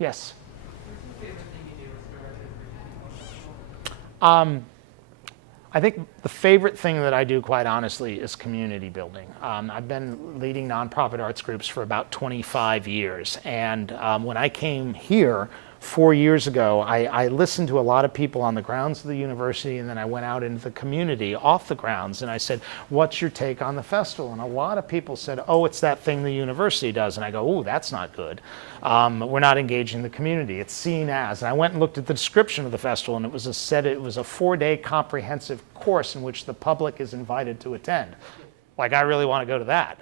Yes. What's your favorite thing you do as a director for your film festival? I think the favorite thing that I do, quite honestly, is community building. I've been leading nonprofit arts groups for about 25 years. And when I came here 4 years ago, I listened to a lot of people on the grounds of the university, and then I went out into the community off the grounds, and I said, what's your take on the festival? And a lot of people said, oh, it's that thing the university does. And I go, oh, that's not good. We're not engaging the community. It's seen as. And I went and looked at the description of the festival, and it was a 4-day comprehensive course in which the public is invited to attend. Like, I really want to go to that.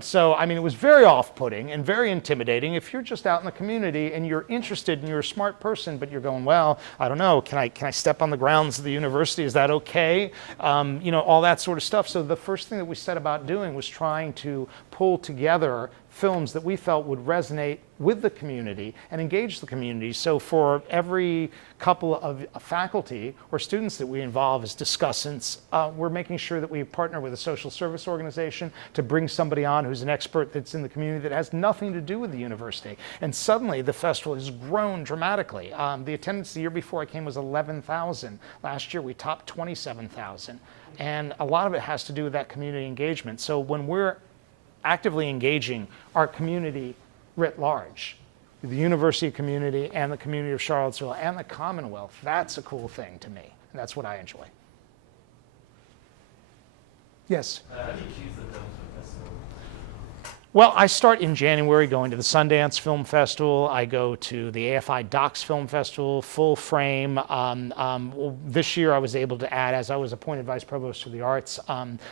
So, I mean, it was very off-putting and very intimidating. If you're just out in the community and you're interested and you're a smart person, but you're going, well, I don't know, can I step on the grounds of the university? Is that okay? You know, all that sort of stuff. So the first thing that we set about doing was trying to pull together films that we felt would resonate with the community and engage the community. So for every couple of faculty or students that we involve as discussants, we're making sure that we partner with a social service organization to bring somebody on who's an expert that's in the community that has nothing to do with the university. And suddenly the festival has grown dramatically. The attendance the year before I came was 11,000. Last year we topped 27,000. And a lot of it has to do with that community engagement. So when we're actively engaging our community writ large, the university community and the community of Charlottesville and the Commonwealth, that's a cool thing to me. And that's what I enjoy. Yes? How do you choose the films for the festival? Well, I start in January going to the Sundance Film Festival. I go to the AFI Docs Film Festival, Full Frame. This year I was able to add, as I was appointed Vice Provost for the Arts,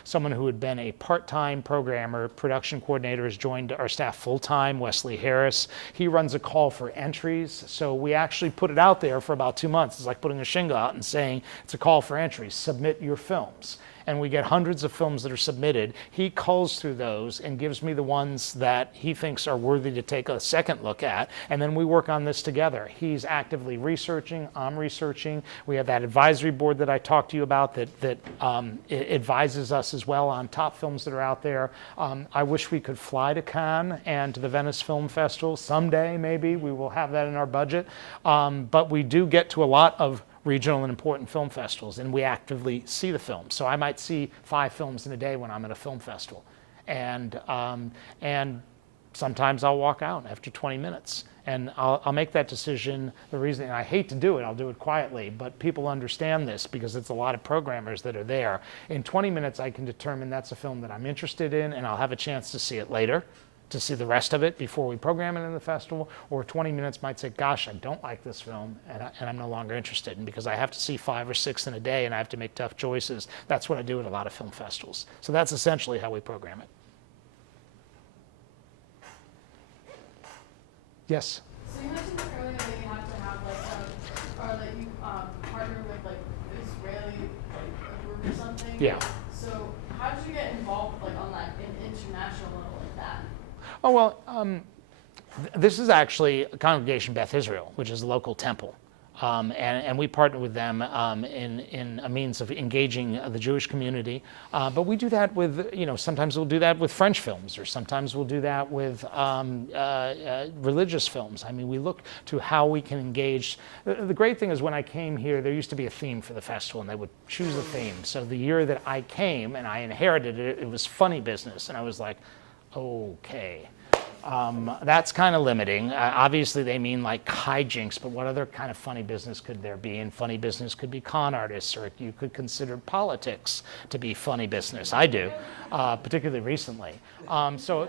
someone who had been a part-time programmer, production coordinator, has joined our staff full-time, Wesley Harris. He runs a call for entries. So we actually put it out there for about 2 months. It's like putting a shingle out and saying, it's a call for entries, submit your films. And we get hundreds of films that are submitted. He culls through those and gives me the ones that he thinks are worthy to take a second look at, and then we work on this together. He's actively researching, I'm researching. We have that advisory board that I talked to you about that advises us as well on top films that are out there. I wish we could fly to Cannes and to the Venice Film Festival. Someday, maybe, we will have that in our budget. But we do get to a lot of regional and important film festivals, and we actively see the films. So I might see 5 films in a day when I'm at a film festival. And sometimes I'll walk out after 20 minutes. And I'll make that decision. The reason, and I hate to do it, I'll do it quietly, but people understand this because it's a lot of programmers that are there. In 20 minutes, I can determine that's a film that I'm interested in, and I'll have a chance to see it later, to see the rest of it before we program it in the festival, or 20 minutes might say, gosh, I don't like this film, and I'm no longer interested. And because I have to see 5 or 6 in a day and I have to make tough choices, that's what I do at a lot of film festivals. So that's essentially how we program it. Yes? So you mentioned earlier that you have to have or that you partner with like Israeli a group or something. Yeah. So how did you get involved like on that international level like that? Oh, well, this is actually Congregation Beth Israel, which is a local temple. And we partner with them in a means of engaging the Jewish community. But we do that with, you know, sometimes we'll do that with French films, or sometimes we'll do that with religious films. I mean, we look to how we can engage. The great thing is when I came here, there used to be a theme for the festival, and they would choose a theme. So the year that I came and I inherited it, it was funny business. And I was like, okay. That's kind of limiting. Obviously, they mean like hijinks, but what other kind of funny business could there be? And funny business could be con artists, or you could consider politics to be funny business. I do, particularly recently. So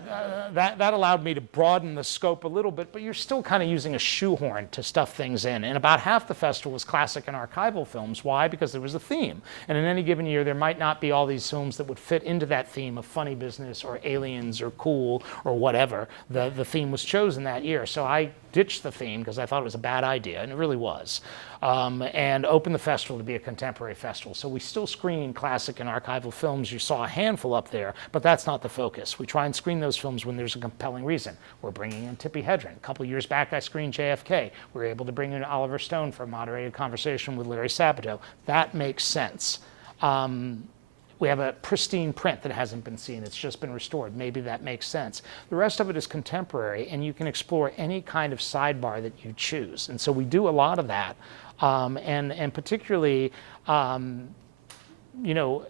that allowed me to broaden the scope a little bit, but you're still kind of using a shoehorn to stuff things in. And about half the festival was classic and archival films. Why? Because there was a theme. And in any given year, there might not be all these films that would fit into that theme of funny business or aliens or cool or whatever. The theme was chosen that year. So I ditched the theme because I thought it was a bad idea, and it really was, and opened the festival to be a contemporary festival. So we still screen classic and archival films. You saw a handful up there, but that's not the focus. We try and screen those films when there's a compelling reason. We're bringing in Tippi Hedren. A couple years back, I screened JFK. We were able to bring in Oliver Stone for a moderated conversation with Larry Sabato. That makes sense. we have a pristine print that hasn't been seen. It's just been restored. Maybe that makes sense. The rest of it is contemporary, and you can explore any kind of sidebar that you choose. And so we do a lot of that. And particularly, you know,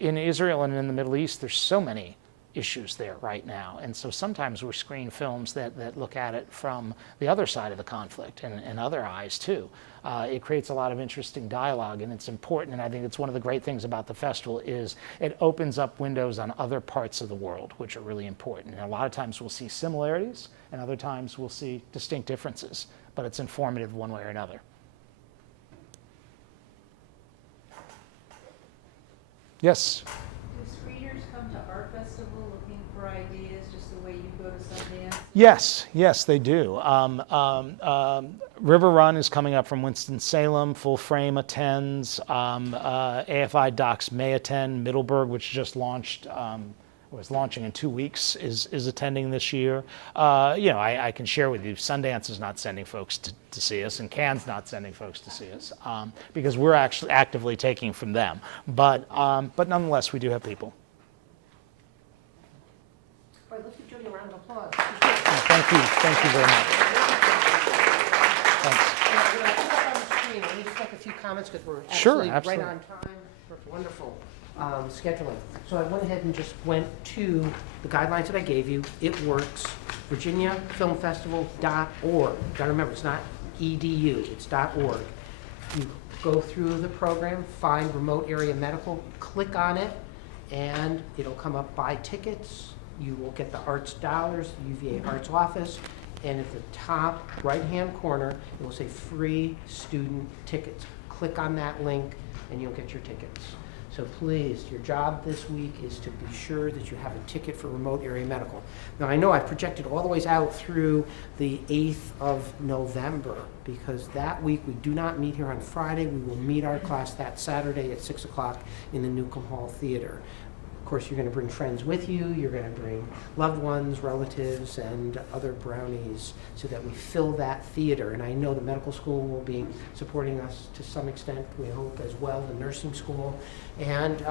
in Israel and in the Middle East, there's so many issues there right now. And so sometimes we screen films that look at it from the other side of the conflict and other eyes too. It creates a lot of interesting dialogue, and it's important, and I think it's one of the great things about the festival is it opens up windows on other parts of the world, which are really important. And a lot of times we'll see similarities, and other times we'll see distinct differences, but it's informative one way or another. Yes? Do screeners come to our festival looking for ideas just the way you go to Sundance? Yes, they do. River Run is coming up from Winston-Salem. Full Frame attends. AFI Docs may attend. Middleburg, which just launched, was launching in 2 weeks, is attending this year. You know, I can share with you, Sundance is not sending folks to see us, and Cannes not sending folks to see us, because we're actually actively taking from them. But nonetheless, we do have people. All right, let's give Jody a round of applause. Thank you very much. Thanks. Put up on the screen. Let me just make a few comments because we're Sure, actually absolutely. right on time. Wonderful scheduling. So I went ahead and just went to the guidelines that I gave you. It works. VirginiaFilmFestival.org. Got to remember, it's not edu. It's .org. You go through the program, find remote area medical, click on it, and it'll come up buy tickets. You will get the Arts Dollars, UVA Arts Office, and at the top right-hand corner, it will say free student tickets. Click on that link, and you'll get your tickets. So please, your job this week is to be sure that you have a ticket for remote area medical. Now, I know I've projected all the ways out through the 8th of November, because that week we do not meet here on Friday. We will meet our class that Saturday at 6 o'clock in the Newcomb Hall Theater. Of course, you're going to bring friends with you. You're going to bring loved ones, relatives, and other brownies so that we fill that theater. And I know the medical school will be supporting us to some extent, we hope, as well, the nursing school. And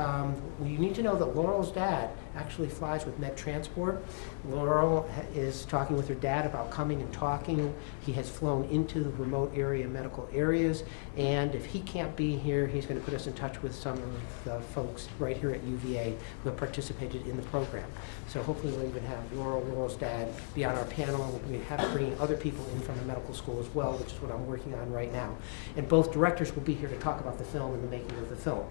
you need to know that Laurel's dad actually flies with Med Transport. Laurel is talking with her dad about coming and talking. He has flown into the remote area medical areas, and if he can't be here, he's going to put us in touch with some of the folks right here at UVA who have participated in the program. So hopefully we'll even have Laurel's dad be on our panel. We have bringing other people in from the medical school as well, which is what I'm working on right now. And both directors will be here to talk about the film and the making of the film.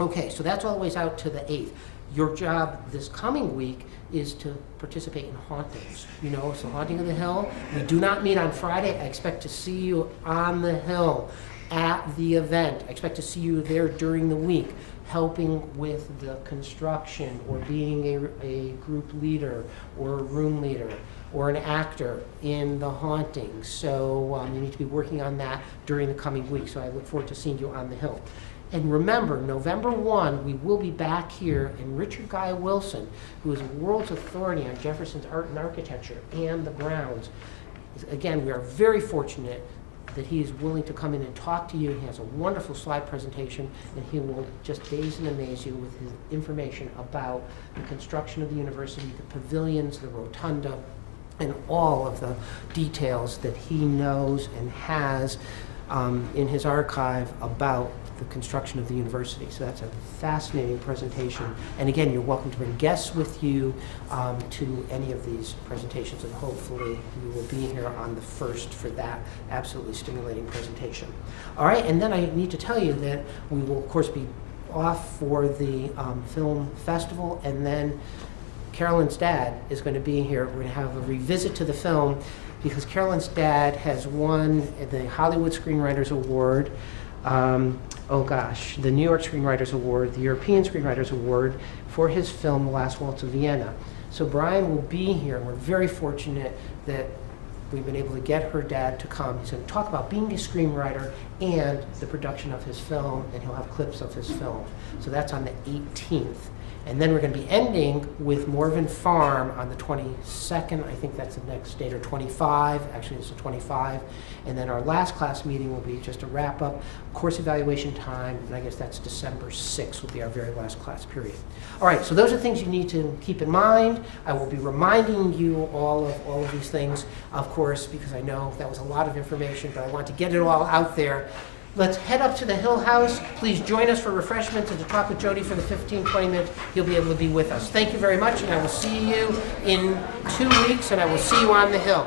Okay, so that's all the ways out to the 8th. Your job this coming week is to participate in hauntings. You know, so Haunting of the Hill, we do not meet on Friday. I expect to see you on the Hill at the event. I expect to see you there during the week, helping with the construction or being a group leader or a room leader or an actor in the haunting. So you need to be working on that during the coming week. So I look forward to seeing you on the Hill. And remember, November 1, we will be back here, and Richard Guy Wilson, who is a world's authority on Jefferson's art and architecture and the grounds. Again, we are very fortunate that he is willing to come in and talk to you. He has a wonderful slide presentation, and he will just daze and amaze you with his information about the construction of the university, the pavilions, the rotunda, and all of the details that he knows and has in his archive about the construction of the university. So that's a fascinating presentation. And again, you're welcome to bring guests with you to any of these presentations, and hopefully you will be here on the 1st for that absolutely stimulating presentation. All right, and then I need to tell you that we will, of course, be off for the film festival, and then Carolyn's dad is going to be here. We're going to have a revisit to the film because Carolyn's dad has won the Hollywood Screenwriters Award, the New York Screenwriters Award, the European Screenwriters Award for his film, The Last Waltz of Vienna. So Brian will be here, and we're very fortunate that we've been able to get her dad to come. He's going to talk about being a screenwriter and the production of his film, and he'll have clips of his film. So that's on the 18th. And then we're going to be ending with Morven Farm on the 22nd. I think that's the next date, or 25. Actually, it's the 25. And then our last class meeting will be just a wrap up, course evaluation time, and I guess that's December 6th will be our very last class period. All right, so those are things you need to keep in mind. I will be reminding you all of these things, of course, because I know that was a lot of information, but I want to get it all out there. Let's head up to the Hill House. Please join us for refreshments and to talk with Jody for the 15-20 minutes. He'll be able to be with us. Thank you very much, and I will see you in 2 weeks, and I will see you on the Hill.